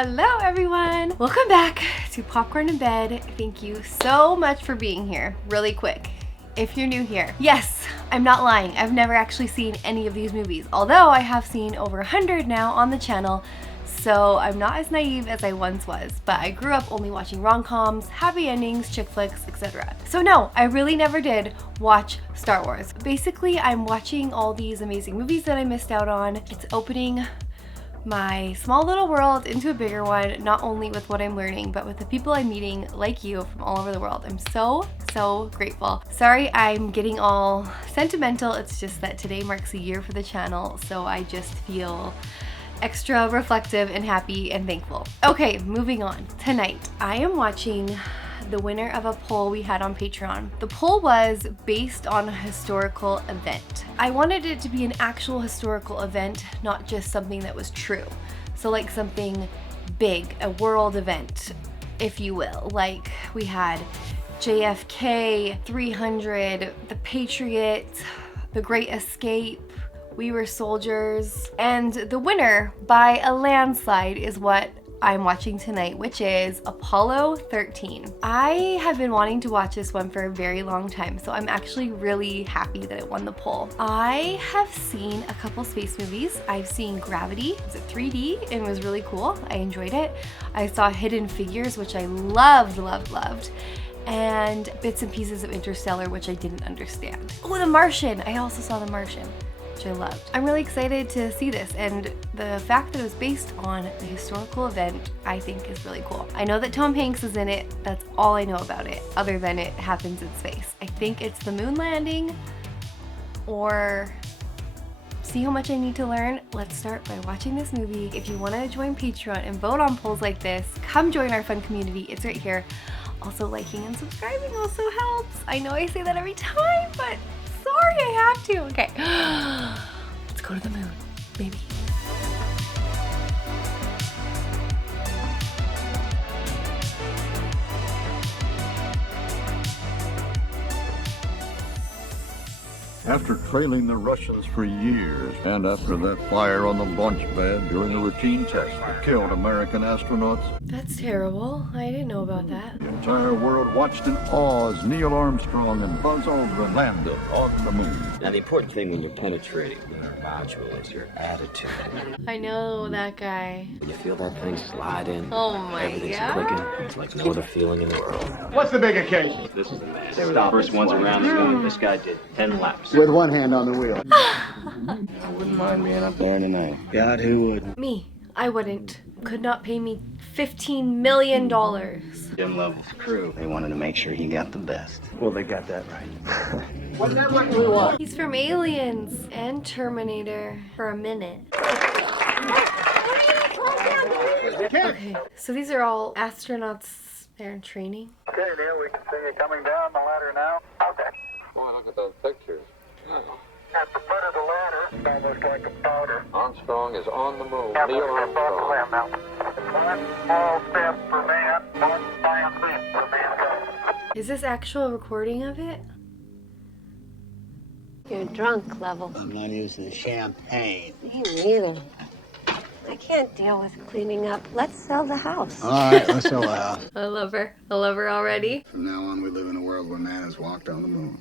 Hello everyone! Welcome back to Popcorn in Bed. Thank you so much for being here. Really quick, if you're new here, yes, I'm not lying. I've never actually seen any of these movies, although I have seen over 100 now on the channel, so I'm not as naive as I once was, but I grew up only watching rom-coms, happy endings, chick flicks, etc. So no, I really never did watch Star Wars. Basically, I'm watching all these amazing movies that I missed out on. It's opening my small little world into a bigger one, not only with what I'm learning, but with the people I'm meeting like you from all over the world. I'm so grateful. Sorry I'm getting all sentimental, it's just that today marks a year for the channel, so I just feel extra reflective and happy and thankful. Okay, moving on. Tonight, I am watching the winner of a poll we had on Patreon. The poll was based on a historical event. I wanted it to be an actual historical event, not just something that was true. So like something big, a world event, if you will. Like we had JFK, 300, The Patriot, The Great Escape, We Were Soldiers, and the winner by a landslide is what I'm watching tonight, which is Apollo 13. I have been wanting to watch this one for a very long time, so I'm actually really happy that it won the poll. I have seen a couple space movies. I've seen Gravity, it's a 3D and was really cool. I enjoyed it. I saw Hidden Figures, which I loved, and bits and pieces of Interstellar, which I didn't understand. Oh, The Martian! I also saw The Martian, which I loved. I'm really excited to see this, and the fact that it was based on a historical event I think is really cool. I know that Tom Hanks is in it, that's all I know about it, other than it happens in space. I think it's the moon landing, or see how much I need to learn. Let's start by watching this movie. If you want to join Patreon and vote on polls like this, come join our fun community, it's right here. Also, liking and subscribing also helps. I know I say that every time, but sorry, I have to. Okay, let's go to the moon, baby. After trailing the Russians for years, and after that fire on the launch pad during a routine test that killed American astronauts, That's terrible. I didn't know about that. the entire world watched in awe as Neil Armstrong and Buzz Aldrin landed on the moon. Now, the important thing when you're penetrating the module is your attitude. I know that guy. When you feel that thing slide in, Oh my everything's God. clicking. It's like no other feeling in the world. What's the big occasion? This is the man. They were the first ones around the moon. This guy did 10 laps. With one hand on the wheel. I wouldn't mind being up there tonight. God, who would? Me, I wouldn't. Could not pay me $15 million. Dim levels crew. They wanted to make sure he got the best. Well, they got that right. What network do we want? He's from Aliens and Terminator for a minute. Okay, so these are all astronauts. They're in training. Okay, Neil, we can see you coming down the ladder now. Okay. Boy, look at those pictures. At the foot of the ladder, it's almost like a powder. Armstrong is on the moon. Neil Armstrong. Now. One small step for man, one giant leap for mankind. Is this actual recording of it? You're drunk, Level. I'm not using champagne. Me neither. I can't deal with cleaning up. Let's sell the house. All right, let's sell the house. I love her. I love her already. From now on, we live in a world where man has walked on the moon.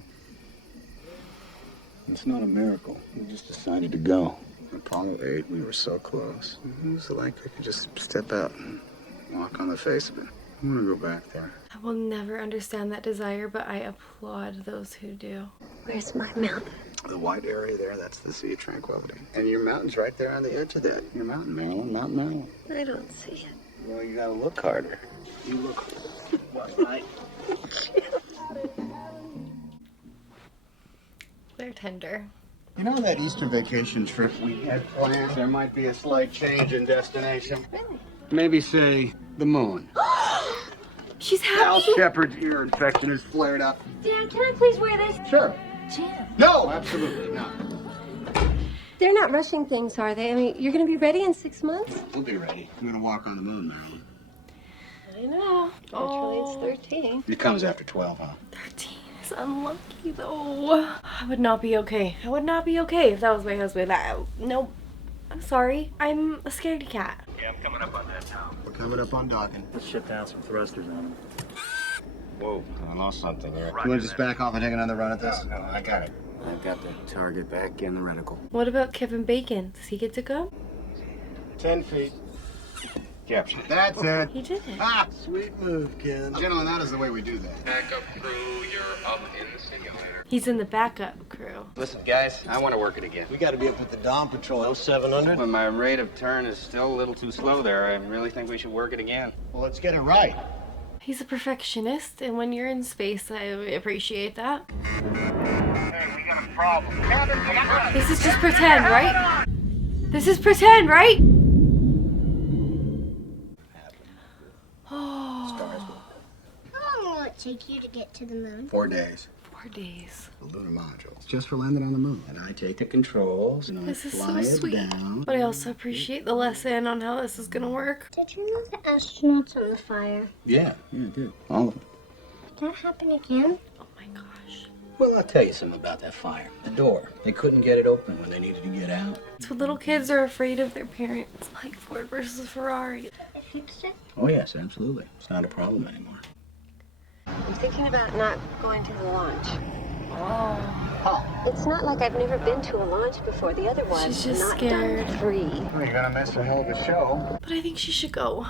It's not a miracle. We just decided to go. Apollo 8, we were so close. It was like I could just step out and walk on the face of it. I want to go back there. I will never understand that desire, but I applaud those who do. Where's my mountain? The white area there, that's the Sea of Tranquility. And your mountain's right there on the edge of that. Your mountain, Maryland, Mountain Maryland. I don't see it. Well, you gotta look harder. You look what, right? They're tender. You know that Easter vacation trip we had planned? There might be a slight change in destination. Really? Maybe say the moon. She's Al happy. Shepard's ear infection has flared up. Dad, can I please wear this? Sure. Jim. No, absolutely not. They're not rushing things, are they? I mean, you're gonna be ready in 6 months? We'll be ready. I'm gonna walk on the moon, Marilyn. I know. Naturally, it's 13. It comes after 12, huh? 13 is unlucky though. I would not be okay. I would not be okay if that was my husband. Nope. I'm sorry. I'm a scaredy cat. Yeah, I'm coming up on that now. coming up on docking. Let's ship down some thrusters on them. Whoa, I lost something there. You want to just back off and take another run at this? No, I got it. I've got the target back in the reticle. What about Kevin Bacon? Does he get to go? 10 feet. Capture. That's it. He did it. Ah, sweet move, Ken. Gentlemen, that is the way we do that. Backup crew, you're up in the simulator. He's in the backup crew. Listen, guys, I want to work it again. We got to be up with the Dawn Patrol 0700. When my rate of turn is still a little too slow there, I really think we should work it again. Well, let's get it right. He's a perfectionist, and when you're in space, I appreciate that. Hey, we got a problem. This is just pretend, right? This is pretend, right? Oh. How long will it take you to get to the moon? 4 days. 4 days. The lunar module. It's just for landing on the moon. And I take the controls and I This is fly so it sweet. down. But I also appreciate the lesson on how this is gonna work. Did you know the astronauts on the fire? Yeah, I did. All of them. Did that happen again? Oh my gosh. Well, I'll tell you something about that fire. The door. They couldn't get it open when they needed to get out. So little kids are afraid of their parents, like Ford versus Ferrari. I fixed it. Oh, yes, absolutely. It's not a problem anymore. I'm thinking about not going to the launch. Oh. It's not like I've never been to a launch before. The other ones She's just not scared. done free. Well, you're gonna miss a hell of a show. But I think she should go.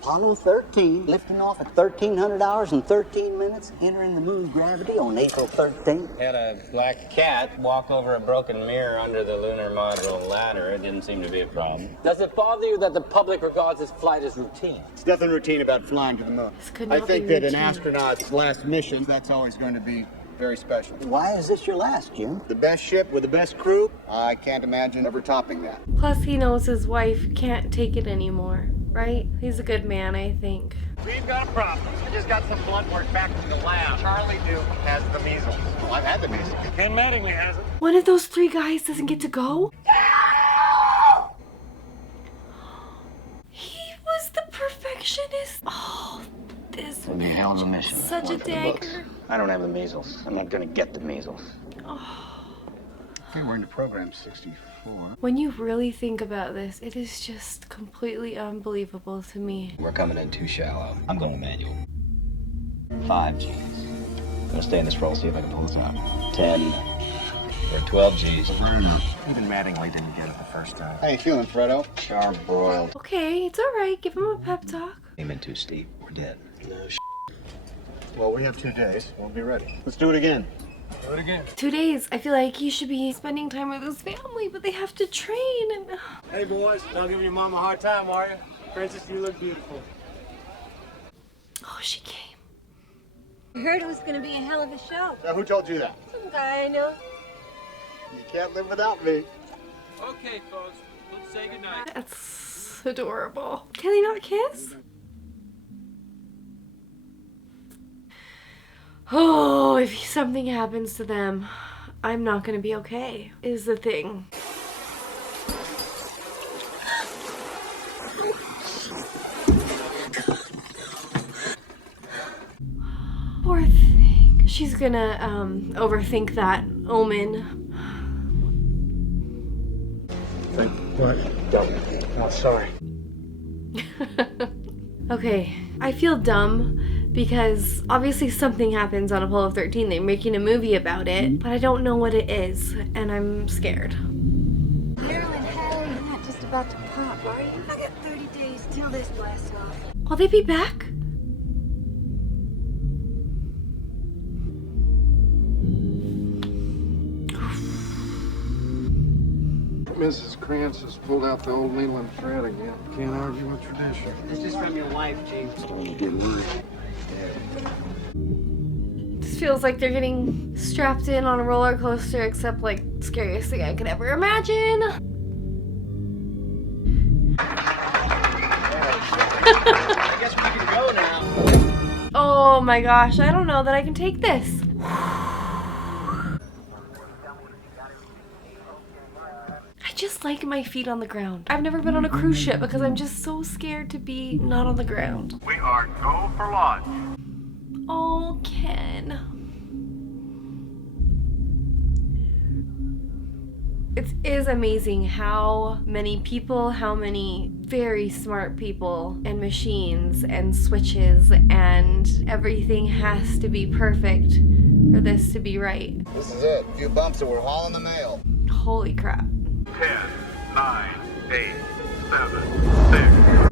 Apollo 13, lifting off at 1,300 hours and 13 minutes, entering the moon's gravity on April 13th. Had a black cat walk over a broken mirror under the lunar module ladder. It didn't seem to be a problem. Does it bother you that the public regards this flight as routine? There's nothing routine about flying to the moon. This could I not think be that an routine. astronaut's last mission, that's always going to be very special. Why is this your last, Jim? The best ship with the best crew, I can't imagine ever topping that. Plus, he knows his wife can't take it anymore, right? He's a good man, I think. We've got a problem. We just got some blood work back from the lab. Charlie Duke has the measles. Well, I've had the measles. Ken Mattingly has it. One of those 3 guys doesn't get to go? He was the perfectionist. Oh, this It'd be a hell of a mission. such a dagger. I don't have the measles. I'm not gonna get the measles. Okay, we're into program 64. When you really think about this, it is just completely unbelievable to me. We're coming in too shallow. I'm going manual. 5 G's. I'm gonna stay in this roll, see if I can pull this out. 10. Or 12 G's. Fair enough. Even Mattingly didn't get it the first time. How you feeling, Fredo? Charbroiled. Okay, it's alright. Give him a pep talk. Came in too steep. We're dead. Well, we have 2 days. We'll be ready. Let's do it again. Do it again. 2 days. I feel like he should be spending time with his family, but they have to train and... Hey, boys. Don't give your mom a hard time, are you? Princess, you look beautiful. Oh, she came. I heard it was going to be a hell of a show. Now, who told you that? Some guy I know. You can't live without me. Okay, folks. Let's say goodnight. That's adorable. Can they not kiss? Oh, if something happens to them, I'm not gonna be okay, is the thing. Poor thing. She's gonna, overthink that omen. What? Don't. Oh, sorry. Okay, I feel dumb because obviously something happens on Apollo 13. They're making a movie about it, but I don't know what it is, and I'm scared. Marilyn, hell, you're not just about to pop, are you? I got 30 days till this blasts off. Will they be back? Mrs. Krantz has pulled out the old needle and thread again. Can't argue with tradition. This is from your wife, Chief. Get worried. This feels like they're getting strapped in on a roller coaster, except like scariest thing I could ever imagine. I guess we can go now. Oh my gosh, I don't know that I can take this. I just like my feet on the ground. I've never been on a cruise ship because I'm just so scared to be not on the ground. We are go for launch. Oh, Ken. It is amazing how many people, how many very smart people and machines and switches and everything has to be perfect for this to be right. This is it. A few bumps and we're hauling the mail. Holy crap. 10, 9, 8, 7,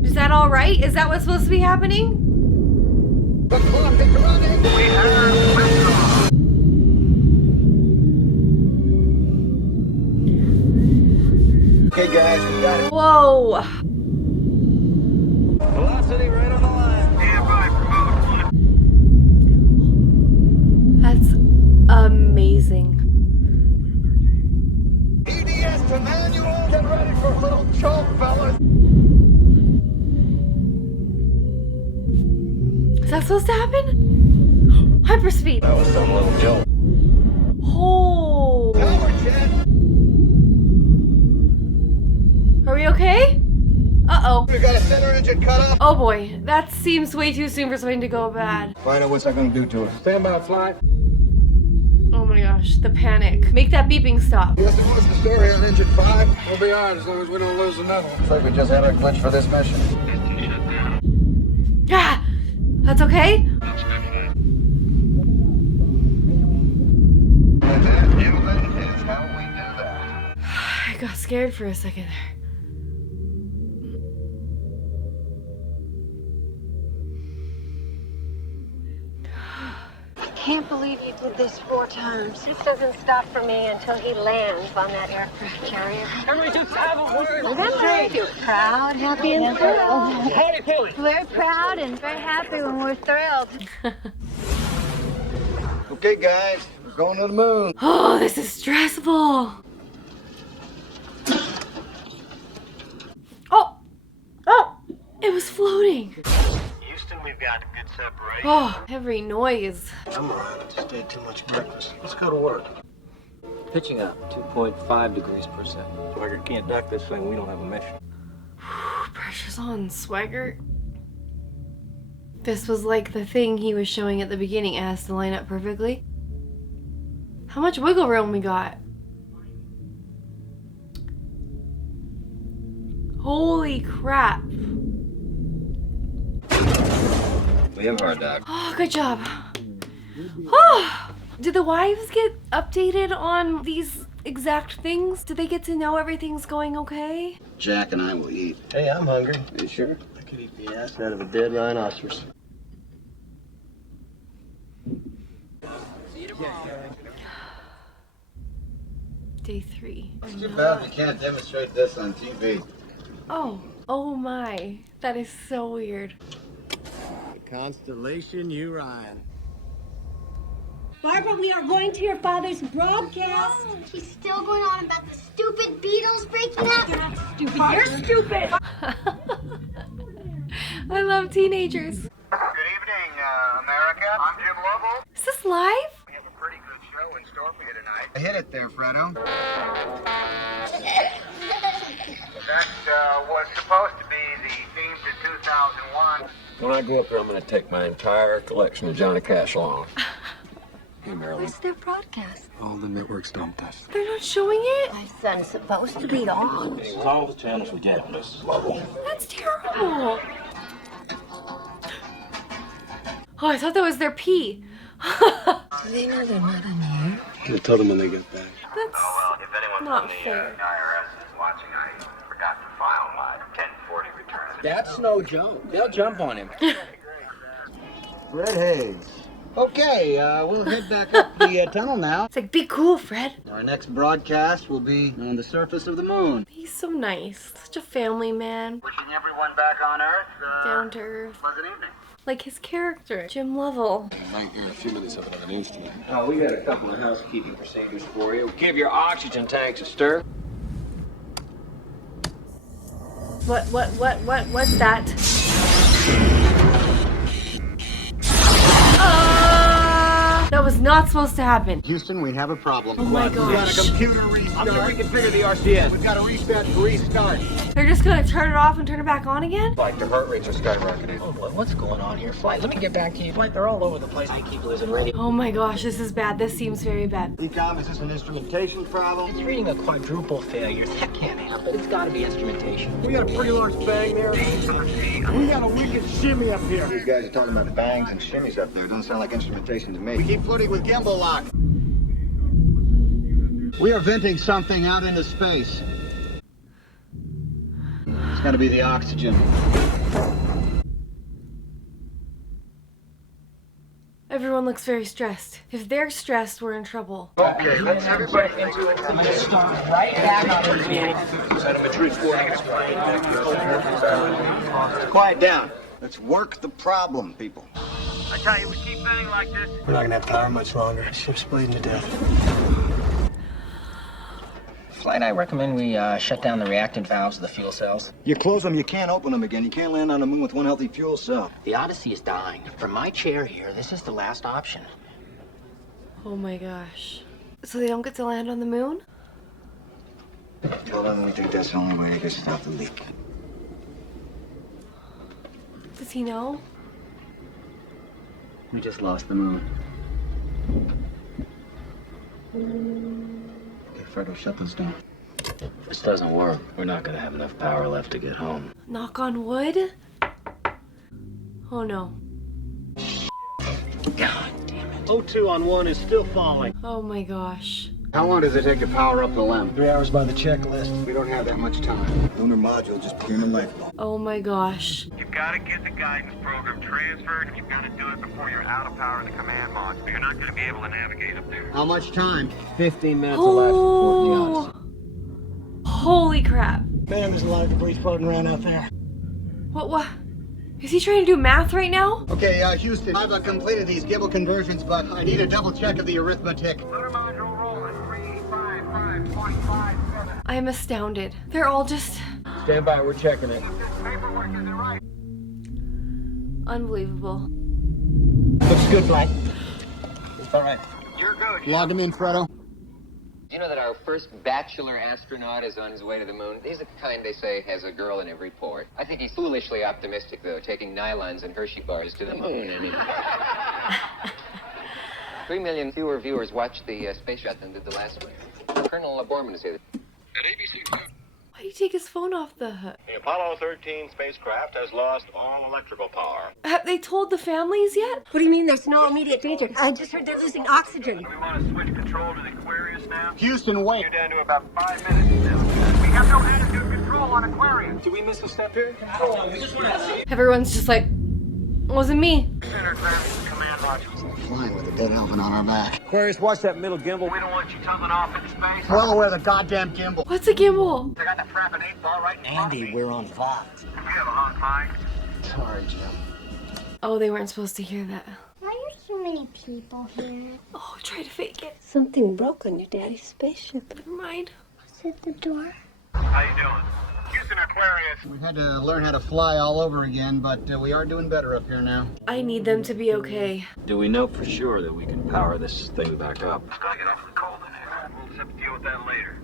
6. Is that all right? Is that what's supposed to be happening? The clock is running. We have liftoff. Okay, guys, we got it. Whoa. Velocity right on the line. Stand by for mode. That's amazing. EDS to manual. Get ready for a little choke, fellas. Is that supposed to happen? Hyperspeed. That was some little joke. Oh. Now we're jet. Are we okay? Uh-oh. We got a center engine cut off. Oh boy, that seems way too soon for something to go bad. Find out what's that gonna do to us. Stand by, flight. Oh my gosh, the panic. Make that beeping stop. Yes, what's the story here on engine 5? We'll be alright as long as we don't lose another one. Looks like we just had our glitch for this mission. Ah! That's okay? And that, gentlemen, is how we do that. I got scared for a second there. I can't believe you did this 4 times. This doesn't stop for me until he lands on that aircraft carrier. Can we just have a word? Remember, you're proud, happy, and thrilled. Howdy, Billy. Very proud and very happy when we're thrilled. Okay, guys, we're going to the moon. Oh, this is stressful. Oh, it was floating. Houston, we've got good separation. Oh, every noise. I'm alright. I just ate too much breakfast. Let's go to work. Pitching up 2.5 degrees per second. Swagger can't duck this thing. We don't have a mission. Pressure's on, Swagger. This was like the thing he was showing at the beginning. It has to line up perfectly. How much wiggle room we got? Holy crap. We have a hard dock. Oh, good job. Oh, did the wives get updated on these exact things? Do they get to know everything's going okay? Jack and I will eat. Hey, I'm hungry. Are you sure? I could eat the ass out of a dead rhinoceros. Day 3. It's too bad we can't demonstrate this on TV. Oh my. That is so weird. The constellation Orion. Barbara, we are going to your father's broadcast. Oh, he's still going on about the stupid Beatles breaking up. You're not stupid. You're stupid. I love teenagers. Good evening, America. I'm Jim Lovell. Is this live? We have a pretty good show in store for you tonight. Hit it there, Fredo. That was supposed to be the theme to 2001. When I go up there, I'm going to take my entire collection of Johnny Cash along. Hey, Marilyn. Where's their broadcast? All the networks don't touch. They're not showing it? My son's supposed to be on. It was all the channels we get, Miss Lovell. That's terrible. Oh, I thought that was their pee. Do they know they're not on the air? I'll tell them when they get back. That's If anyone not from the fair. IRS is watching, I forgot to file my 1040 return. That's no joke. They'll jump on him. Fred Hayes. Okay, we'll head back up the tunnel now. It's like, be cool, Fred. Our next broadcast will be on the surface of the moon. He's so nice. Such a family man. Wishing everyone back on Earth Down to earth. pleasant evening. Like his character, Jim Lovell. I might hear a few minutes of it on the news tonight. Oh, we got a couple of housekeeping procedures for you. Give your oxygen tanks a stir. What's that? That was not supposed to happen. Houston, we have a problem. Oh my We got a gosh. computer restart. I'm gonna reconfigure the RCS. We've got a restart. They're just gonna turn it off and turn it back on again? Like, the heart rates are skyrocketing. Oh, what's going on here, Flight? Let me get back to you. Flight, they're all over the place. I keep losing radio. Oh my gosh, this is bad. This seems very bad. Ecom, is this an instrumentation problem? It's reading a quadruple failure. That can't happen. It's gotta be instrumentation. We got a pretty large bang there. We got a wicked shimmy up here. These guys are talking about bangs and shimmies up there. Doesn't sound like instrumentation to me. We keep flirting with gimbal lock. We are venting something out into space. It's gotta be the oxygen. Everyone looks very stressed. If they're stressed, we're in trouble. Okay, let's everybody into it. I'm gonna start right back on the meeting. Quiet down. Let's work the problem, people. I tell you, we keep feeling like this. We're not gonna have power much longer. Ship's bleeding to death. Flight, I recommend we shut down the reactant valves of the fuel cells. You close them, you can't open them again. You can't land on the moon with one healthy fuel cell. The Odyssey is dying. From my chair here, this is the last option. Oh my gosh. So they don't get to land on the moon? Tell them we think that's the only way to stop the leak. Does he know? We just lost the moon. Okay, Fredo, shut those down. If this doesn't work, we're not gonna have enough power left to get home. Knock on wood? Oh no. God damn it. O2 on 1 is still falling. Oh my gosh. How long does it take to power up the LEM? 3 hours by the checklist. We don't have that much time. Lunar module just became a lifeboat. Oh my gosh. You've got to get the guidance program transferred, and you've got to do it before you're out of power in the command module. You're not going to be able to navigate up there. How much time? 15 minutes to last report in the Odyssey. Holy crap. Man, there's a lot of debris floating around out there. What? Is he trying to do math right now? Okay, Houston, I've completed these gimbal conversions, but I need a double check of the arithmetic. Lunar module rolling 355.57. I am astounded. They're all just Stand by, we're checking it. Paperwork isn't right. unbelievable. Looks good, Flight. It's all right. You're good. Log them in, Fredo. You know that our first bachelor astronaut is on his way to the moon? He's the kind they say has a girl in every port. I think he's foolishly optimistic, though, taking nylons and Hershey bars to the moon. I mean, 3 million fewer viewers watched the space shot than did the last one. Colonel Borman is here. At ABC, sir. Why did he take his phone off the hook? The Apollo 13 spacecraft has lost all electrical power. Have they told the families yet? What do you mean there's no immediate danger? I just heard they're losing oxygen. We want to switch control to the Aquarius now. Houston, wait. You're down to about 5 minutes now. We have no attitude control on Aquarius. Did we miss a step here? Everyone's just like, wasn't me. Center traffic command module. Flying with a dead elephant on our back. Aquarius, watch that middle gimbal. We don't want you tumbling off into space. Well aware of the goddamn gimbal. What's a gimbal? They got that frapping 8-ball right in front of me. We're on VOD. We have a long time. Sorry, Jim. Oh, they weren't supposed to hear that. Why are so many people here? Oh, try to fake it. Something broke on your daddy's spaceship. Never mind. Is it the door? How you doing? Houston Aquarius. We had to learn how to fly all over again, but we are doing better up here now. I need them to be okay. Do we know for sure that we can power this thing back up? It's gonna get awfully cold in here. We'll just have to deal with that later.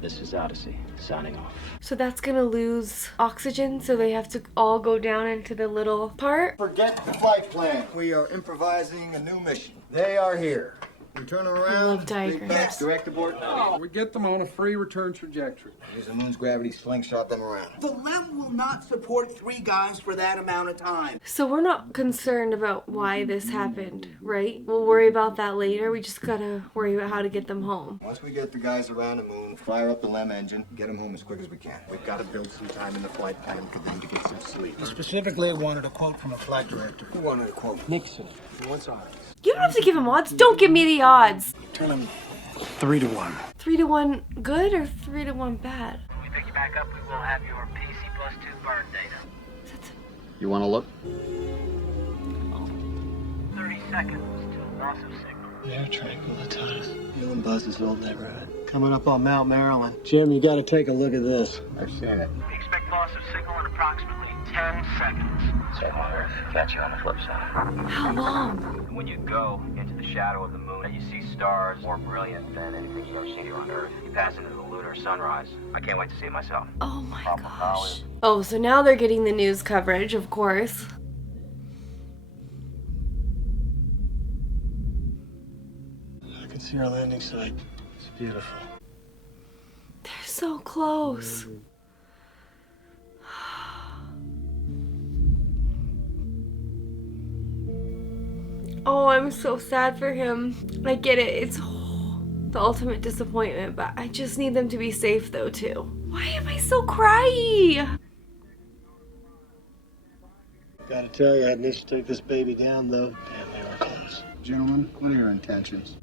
This is Odyssey, signing off. So that's gonna lose oxygen, so they have to all go down into the little part. Forget the flight plan. We are improvising a new mission. They are here. We turn around. love diagrams. Direct abort. We get them on a free return trajectory. Use the moon's gravity slingshot them around. The LEM will not support 3 guys for that amount of time. So we're not concerned about why this happened, right? We'll worry about that later. We just gotta worry about how to get them home. Once we get the guys around the moon, fire up the LEM engine, get them home as quick as we can. We've got to build some time in the flight plan for them to get some sleep. Specifically, I wanted a quote from a flight director. Who wanted a quote? Nixon. He wants odds. You don't have to give him odds. Don't give me the odds. Tell him 3 to 1. 3 to 1 good or 3 to 1 bad? When we pick you back up, we will have your PC plus 2 burn data. You want to look? 30 seconds to loss of signal. Yeah, tranquilized. You and Buzz's old neighborhood. Coming up on Mount Maryland. Jim, you gotta take a look at this. I've seen it. We expect loss of signal in approximately 10 10 seconds. Same on Earth. Catch you on the flip side. How long? When you go into the shadow of the moon, you see stars more brilliant than anything you've ever seen here on Earth. You pass into the lunar sunrise. I can't wait to see it myself. Oh my gosh. Oh, so now they're getting the news coverage, of course. I can see our landing site. It's beautiful. They're so close. Oh, I'm so sad for him. I get it. It's the ultimate disappointment, but I just need them to be safe though too. Why am I so cryy? Gotta tell you, I need to take this baby down though. Damn, they were close. Gentlemen, what are your intentions?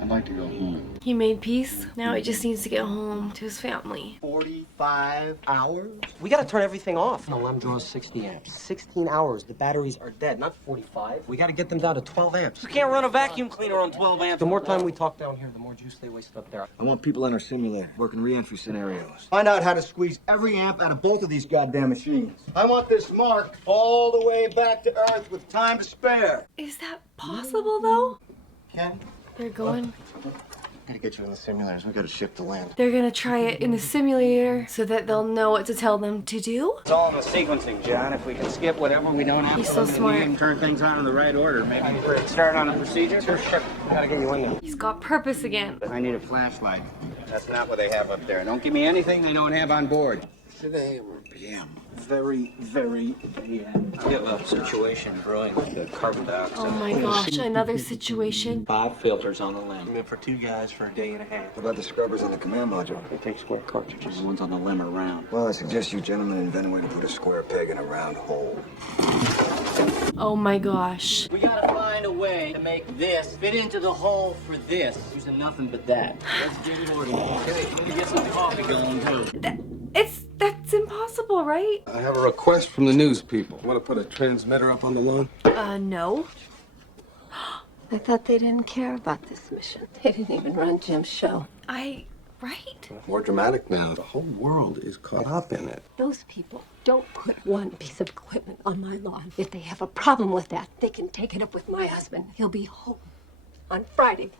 I'd like to go home. He made peace. Now he just needs to get home to his family. 45 hours? We gotta turn everything off. The LEM draws 60 amps. 16 hours. The batteries are dead, not 45. We gotta get them down to 12 amps. You can't run a vacuum cleaner on 12 amps. The more time we talk down here, the more juice they waste up there. I want people in our simulator working re-entry scenarios. Find out how to squeeze every amp out of both of these goddamn machines. I want this marked all the way back to Earth with time to spare. Is that possible though? Ken? They're going. Gotta get you in the simulators. We got a ship to land. They're gonna try it in the simulator so that they'll know what to tell them to do. It's all in the sequencing, John. If we can skip whatever we don't have He's to so look at smart. and turn things on in the right order, maybe start on the procedure. It's your ship. We gotta get you in there. He's got purpose again. I need a flashlight. That's not what they have up there. Don't give me anything they don't have on board. Today we're PM. Very, very PM. We have a situation brewing with the carbon dioxide. Oh my gosh, another situation. 5 filters on the LEM. Meant for 2 guys for a day and a half. What about the scrubbers on the command module? They take square cartridges. The ones on the LEM are round. Well, I suggest you gentlemen invent a way to put a square peg in a round hole. Oh my gosh. We gotta find a way to make this fit into the hole for this. Using nothing but that. Let's get it ordered. Okay, let me get some coffee going too. That's impossible, right? I have a request from the news people. Want to put a transmitter up on the lawn? No. I thought they didn't care about this mission. They didn't even run Jim's show. Right? More dramatic now. The whole world is caught up in it. Those people don't put one piece of equipment on my lawn. If they have a problem with that, they can take it up with my husband. He'll be home on Friday.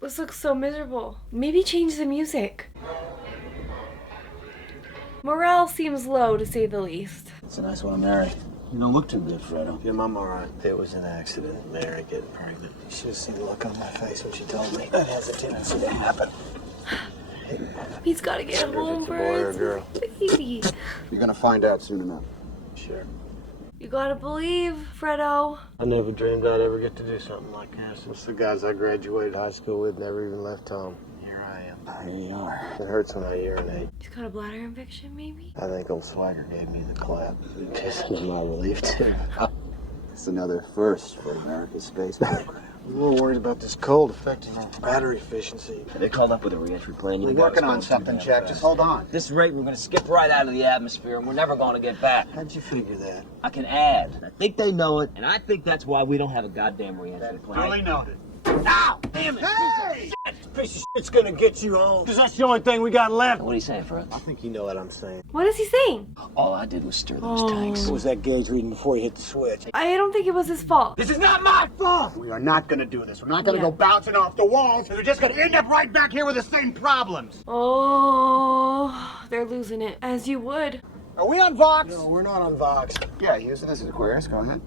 This looks so miserable. Maybe change the music. Morale seems low, to say the least. It's a nice one, Mary. You don't look too good, Fredo. Yeah, I'm all right. It was an accident. Mary getting pregnant. You should have seen the look on my face when she told me. That has a tendency to happen. He's got to get home It's a boy or a first. girl. Baby. You're gonna find out soon enough. Sure. You gotta believe, Fredo. I never dreamed I'd ever get to do something like this. Most of the guys I graduated high school with never even left home. Here I am. Here you are. It hurts when I urinate. He's got a bladder infection, maybe? I think old Swagger gave me the clap. Pissing is my relief, too. It's another first for America's space program. I'm more worried about this cold affecting our battery efficiency. They called up with a re-entry plane. We're working on something, Jack. Just hold on. At this rate, we're going to skip right out of the atmosphere, and we're never going to get back. How'd you figure that? I can add. I think they know it, and I think that's why we don't have a goddamn re-entry plane. Duly noted. Ow! Damn it! Hey! Piece of shit's gonna get you home. Because that's the only thing we got left. What are you saying, Fred? I think you know what I'm saying. What is he saying? All I did was stir those tanks. What was that gauge reading before you hit the switch? I don't think it was his fault. This is not my fault! We are not gonna do this. We're not gonna Yeah. go bouncing off the walls. We're just gonna end up right back here with the same problems. Oh, they're losing it. As you would. Are we on Vox? No, we're not on Vox. Yeah, use it as Aquarius. Go ahead.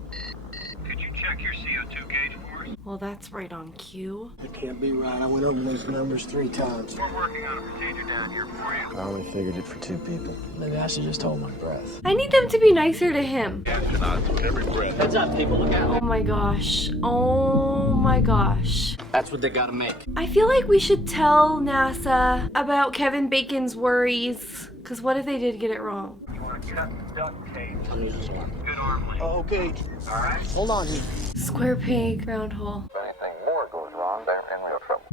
Could you check your CO2 gauge for us? Well, that's right on cue. That can't be right. I went over those numbers 3 times. We're working on a procedure down here for you. I only figured it for 2 people. Maybe I should just hold my breath. I need them to be nicer to him. Every breath. Heads up, people. Look out. Oh my gosh. Oh my gosh. That's what they gotta make. I feel like we should tell NASA about Kevin Bacon's worries. Because what if they did get it wrong? You want to cut the duct tape. Good arm length. Oh, okay. All right? Hold on here. Square peg, round hole. If anything more goes wrong, they're in real trouble.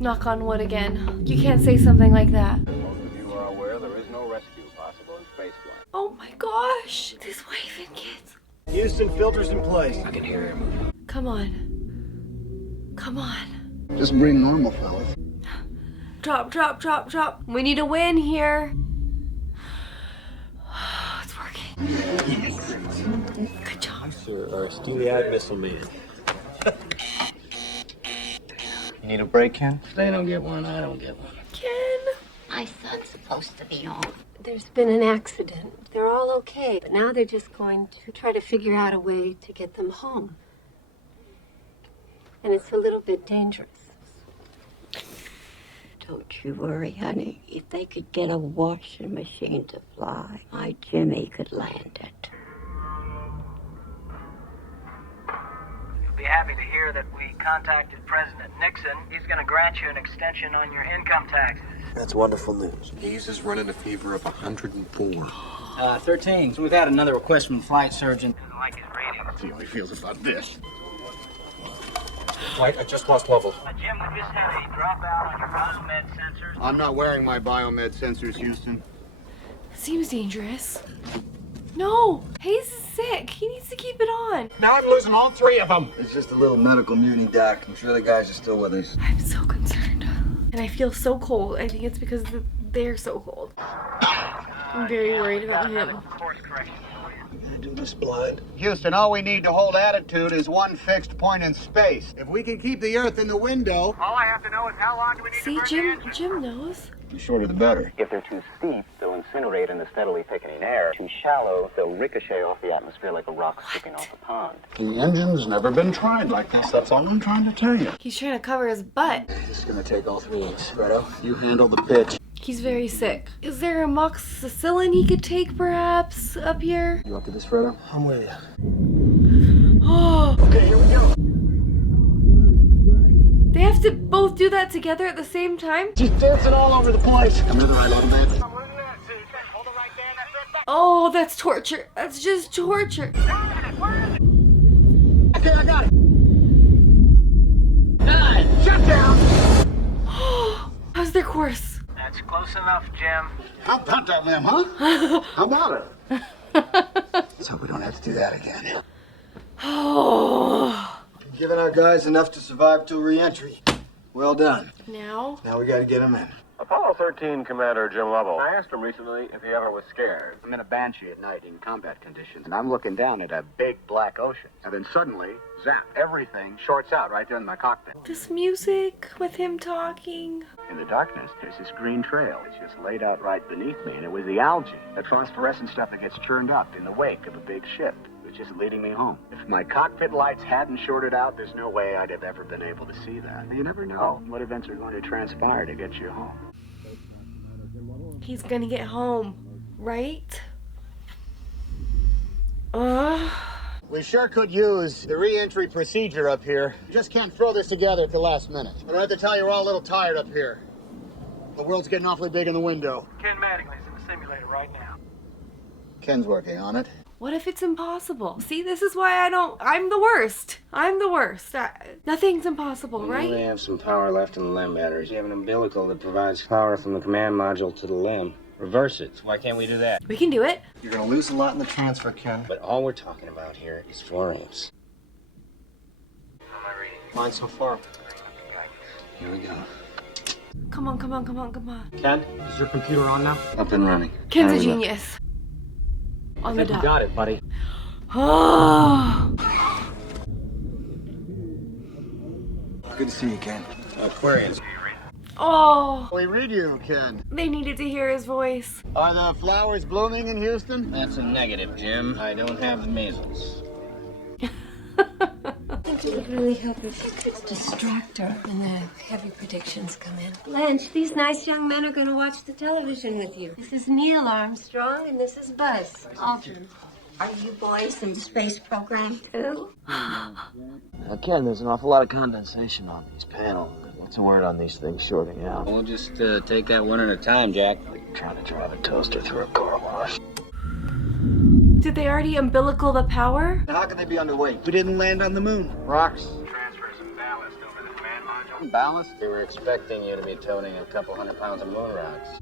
Knock on wood again. You can't say something like that. Most of you are aware there is no rescue possible in spaceflight. Oh my gosh. This wife and kids. Houston, filters in place. I can hear her moving. Come on. Come on. Just breathe normal, fellas. Drop, drop, drop, drop. We need a win here. It's working. Good job. Sir, our steely-eyed missile man. You need a break, Ken? If they don't get one, I don't get one. Ken. My son's supposed to be home. There's been an accident. They're all okay, but now they're just going to try to figure out a way to get them home. And it's a little bit dangerous. Don't you worry, honey. If they could get a washing machine to fly, my Jimmy could land it. You'll be happy to hear that we contacted President Nixon. He's going to grant you an extension on your income taxes. That's wonderful news. He's is running a fever of 104. 13. So we've had another request from the flight surgeon. Doesn't like his rating. Let's see how he feels about this. Flight, I just lost level. Jim, we just had a dropout on your biomed sensors. I'm not wearing my biomed sensors, Houston. Seems dangerous. No, Hayes is sick. He needs to keep it on. Now I'm losing all three of them. It's just a little medical muni, Doc. I'm sure the guys are still with us. I'm so concerned. And I feel so cold. I think it's because they're so cold. I'm very worried about him. Course correction. I do this blind. Houston, all we need to hold attitude is one fixed point in space. If we can keep the Earth in the window... All I have to know is how long do we need See, Jim knows. The shorter the better. If they're too steep, they'll incinerate in the steadily thickening air. Too shallow, they'll ricochet off the atmosphere like a rock sticking off a pond. The engine's never been tried like this. That's all I'm trying to tell you. He's trying to cover his butt. It's gonna take all three weeks. Fredo, you handle the pitch. He's very sick. Is there amoxicillin he could take, perhaps, up here? You up to this, Fredo? I'm with you. Oh. Okay, here we go. They have to both do that together at the same time? She's dancing all over the place. Come to the right, little man. Oh, that's torture. That's just torture. Okay, I got it. 9, shut down. How's their course? That's close enough, Jim. How about that, ma'am, huh? How about it? So we don't have to do that again. Oh. Giving our guys enough to survive till re-entry. Well done. Now we gotta get them in. Apollo 13 Commander Jim Lovell. I asked him recently if he ever was scared. I'm in a Banshee at night in combat conditions, and I'm looking down at a big black ocean. And then suddenly, zap, everything shorts out right there in my cockpit. this music with him talking. In the darkness, there's this green trail. It's just laid out right beneath me, and it was the algae, that phosphorescent stuff that gets churned up in the wake of a big ship. It was just leading me home. If my cockpit lights hadn't shorted out, there's no way I'd have ever been able to see that. You never know what events are going to transpire to get you home. He's gonna get home, right? We sure could use the re-entry procedure up here. We just can't throw this together at the last minute. I don't have to tell you, we're all a little tired up here. The world's getting awfully big in the window. Ken Mattingly's in the simulator right now. Ken's working on it. What if it's impossible? See, this is why I'm the worst. I'm the worst. Nothing's impossible, right? You only have some power left in the limb batteries. You have an umbilical that provides power from the command module to the limb. Reverse it. Why can't we do that? We can do it. You're gonna lose a lot in the transfer, Ken. But all we're talking about here is 4 amps. Mine so far. Here we go. Come on, come on, come on, come on. Ken, is your computer on now? Up and running. Ken's a genius. On the I think dot. you got it, buddy. Oh. Good to see you, Ken. Aquarius. Oh. We read you, Ken. They needed to hear his voice. Are the flowers blooming in Houston? That's a negative, Jim. I don't have the measles. I think it would really help if you could distract her when the heavy predictions come in. Blanche, these nice young men are going to watch the television with you. This is Neil Armstrong, and this is Buzz Aldrin. Are you boys in the space program too? Ken, there's an awful lot of condensation on these panels. What's the word on these things shorting out? We'll just take that one at a time, Jack. You're trying to drive a toaster through a car wash. Did they already umbilical the power? How can they be underway? We didn't land on the moon. Rocks. Transfer some ballast over the command module. Ballast? We were expecting you to be toting a couple 100 pounds of moon rocks.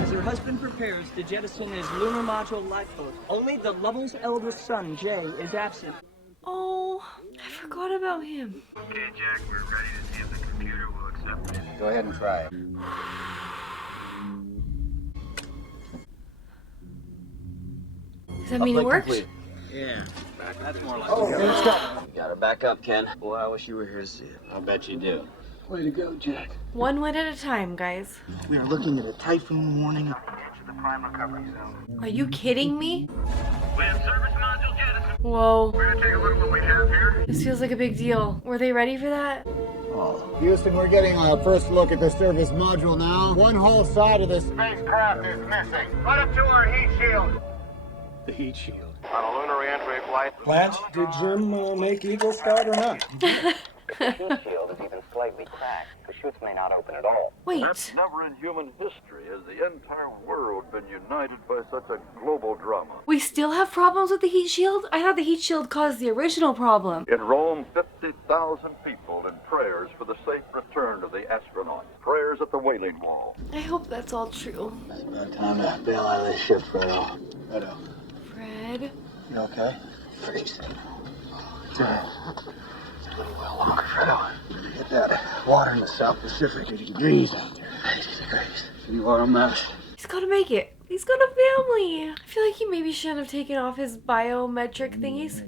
As her husband prepares to jettison his lunar module lifeboat, only the Lovell's eldest son, Jay, is absent. Oh, I forgot about him. Okay, Jack, we're ready to see if the computer will accept it. Go ahead and try it. Does that mean it worked? Complete. Yeah. That's more like Let's go. You gotta back up, Ken. Boy, I wish you were here to see it. I'll bet you do. Way to go, Jack. One win at a time, guys. We are looking at a typhoon warning. Into the prime recovery zone. Are you kidding me? We have service module jettison. Whoa. We're gonna take a look at what we have here. This feels like a big deal. Were they ready for that? Houston, we're getting a first look at the service module now. One whole side of this Spacecraft is missing. Right up to our heat shield. The heat shield. On a lunar reentry flight. Blanche, did Jim make Eagle Scout or not? The heat shield is even slightly cracked. The chutes may not open at all. Wait. That's never in human history has the entire world been united by such a global drama. We still have problems with the heat shield? I thought the heat shield caused the original problem. In Rome, 50,000 people in prayers for the safe return of the astronauts. Prayers at the Wailing Wall. I hope that's all true. It's about time to bail out of this ship, Fredo. Fredo. Fred? You okay? Freeze. Doing well longer, Fredo. Hit that water in the South Pacific. 80 degrees out there. 80 degrees. You want a mess? He's gotta make it. He's got a family. I feel like he maybe shouldn't have taken off his biometric thingies.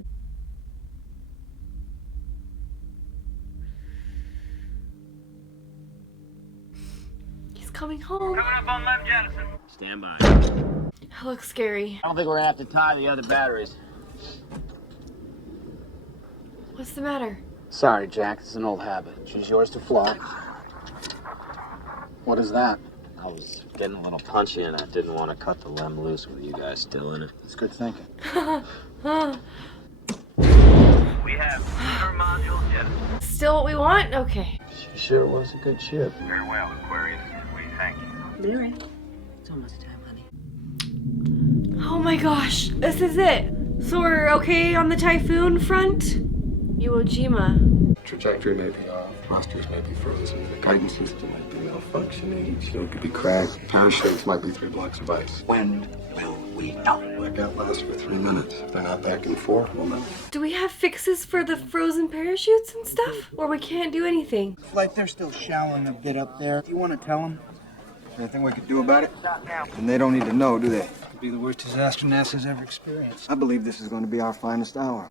He's coming home. Coming up on left jettison. Stand by. That looks scary. I don't think we're gonna have to tie the other batteries. What's the matter? Sorry, Jack. It's an old habit. Choose yours to fly. What is that? I was getting a little punchy and I didn't want to cut the lem loose with you guys still in it. It's good thinking. We have lunar module jettison. Still what we want? Okay. She sure was a good ship. Very well, Aquarius. We thank you. Mary, it's almost time, honey. Oh my gosh, this is it. So we're okay on the typhoon front? Iwo Jima. Trajectory may be off. Thrusters may be frozen. The guidance system might be malfunctioning. Shield could be cracked. Parachutes might be 3 blocks of ice. When will we know? Blackout lasts for 3 minutes. If they're not back in 4, we'll know. Do we have fixes for the frozen parachutes and stuff? Or we can't do anything? Like they're still showering a bit up there. Do you want to tell them? Anything we could do about it? And they don't need to know, do they? Could be the worst disaster NASA's ever experienced. I believe this is going to be our finest hour.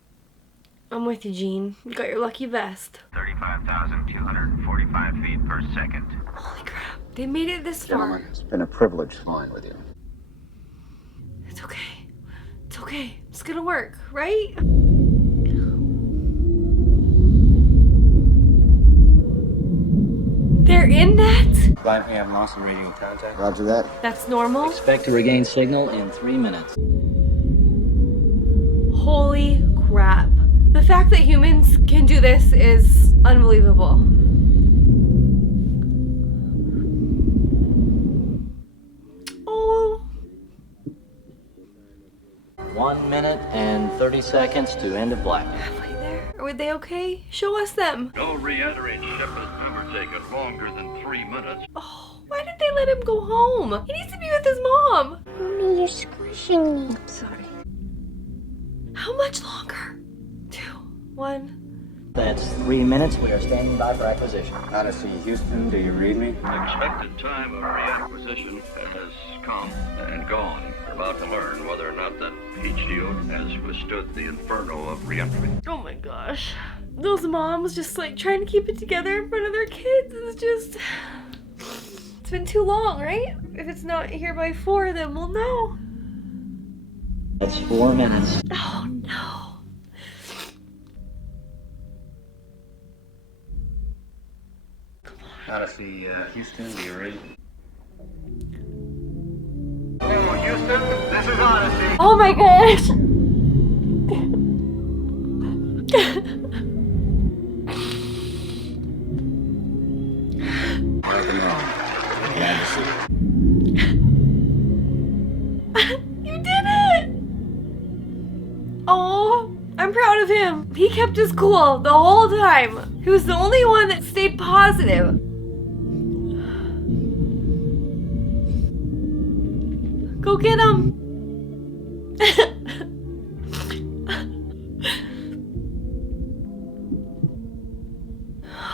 I'm with you, Gene. You got your lucky vest. 35,245 feet per second. Holy crap. They made it this far. Gentlemen, it's been a privilege flying with you. It's okay. It's okay. It's gonna work, right? They're in that? Flight, we have lost the radio contact. Roger that. That's normal? Expect to regain signal in 3 minutes. Holy crap. The fact that humans can do this is unbelievable. Oh. 1 minute and 30 seconds to end of blackout. Halfway there. Are they okay? Show us them. No re-entering ship has ever taken longer than 3 minutes. Oh, why did they let him go home? He needs to be with his mom. Mommy, you're squishing me. I'm sorry. How much longer? 2, 1. That's 3 minutes. We are standing by for acquisition. Odyssey, Houston, do you read me? Expected time of reacquisition has come and gone. We're about to learn whether or not that heat shield has withstood the inferno of reentry. Oh my gosh. Those moms just like trying to keep it together in front of their kids is just... It's been too long, right? If it's not here by 4, then we'll know. That's 4 minutes. Oh no. Odyssey, Houston, do you read? Houston, this is Odyssey. Oh my gosh. You did it! Oh, I'm proud of him. He kept his cool the whole time. He was the only one that stayed positive. Go get him.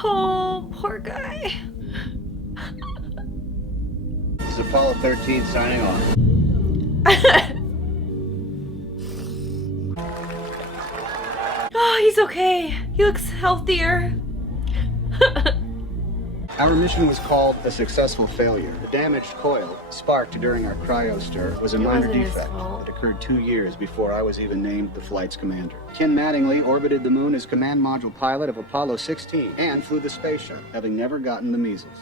Oh, poor guy. 13 signing off. Oh, he's okay. He looks healthier. Our mission was called a successful failure. The damaged coil, sparked during our cryo stir, was a minor defect that occurred 2 years before I was even named the flight's commander. Ken Mattingly orbited the moon as command module pilot of Apollo 16 and flew the space shuttle, having never gotten the measles.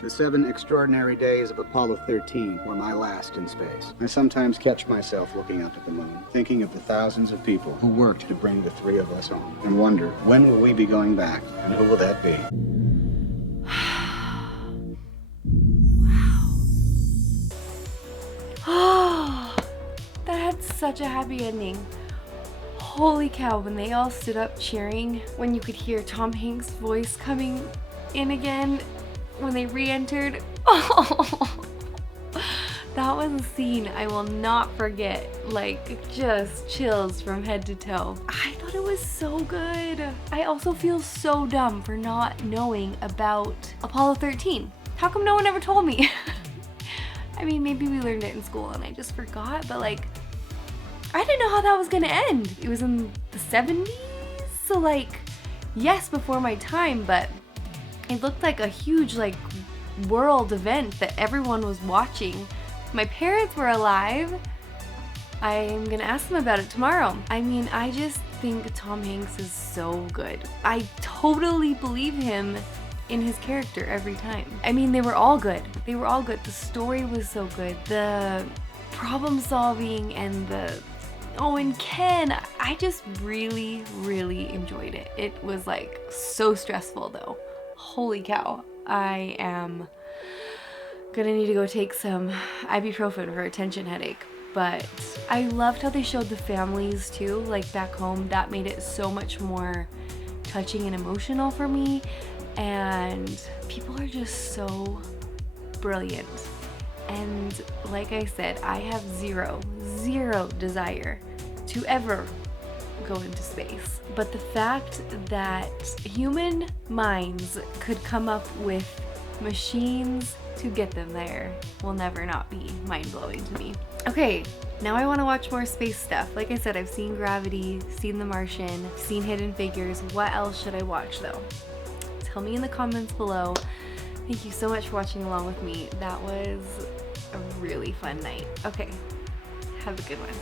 The 7 extraordinary days of Apollo 13 were my last in space. I sometimes catch myself looking up at the moon, thinking of the thousands of people who worked to bring the 3 of us home, and wonder, when will we be going back, and who will that be? Oh, that had such a happy ending. Holy cow, when they all stood up cheering, when you could hear Tom Hanks' voice coming in again, when they re-entered. Oh, that was a scene I will not forget. Like, just chills from head to toe. I thought it was so good. I also feel so dumb for not knowing about Apollo 13. How come no one ever told me? I mean, maybe we learned it in school and I just forgot, but like, I didn't know how that was gonna end. It was in the 70s? So like, yes, before my time, but it looked like a huge like world event that everyone was watching. My parents were alive. I'm gonna ask them about it tomorrow. I mean, I just think Tom Hanks is so good. I totally believe him in his character every time. I mean, they were all good. They were all good. The story was so good. The problem solving and and Ken, I just really, really enjoyed it. It was like so stressful though. Holy cow. I am gonna need to go take some ibuprofen for a tension headache. But I loved how they showed the families too, like back home. That made it so much more touching and emotional for me. And people are just so brilliant. And like I said, I have zero desire to ever go into space. But the fact that human minds could come up with machines to get them there will never not be mind-blowing to me. Okay, now I want to watch more space stuff. Like I said, I've seen Gravity, seen The Martian, seen Hidden Figures. What else should I watch though? Tell me in the comments below. Thank you so much for watching along with me. That was a really fun night. Okay, have a good one.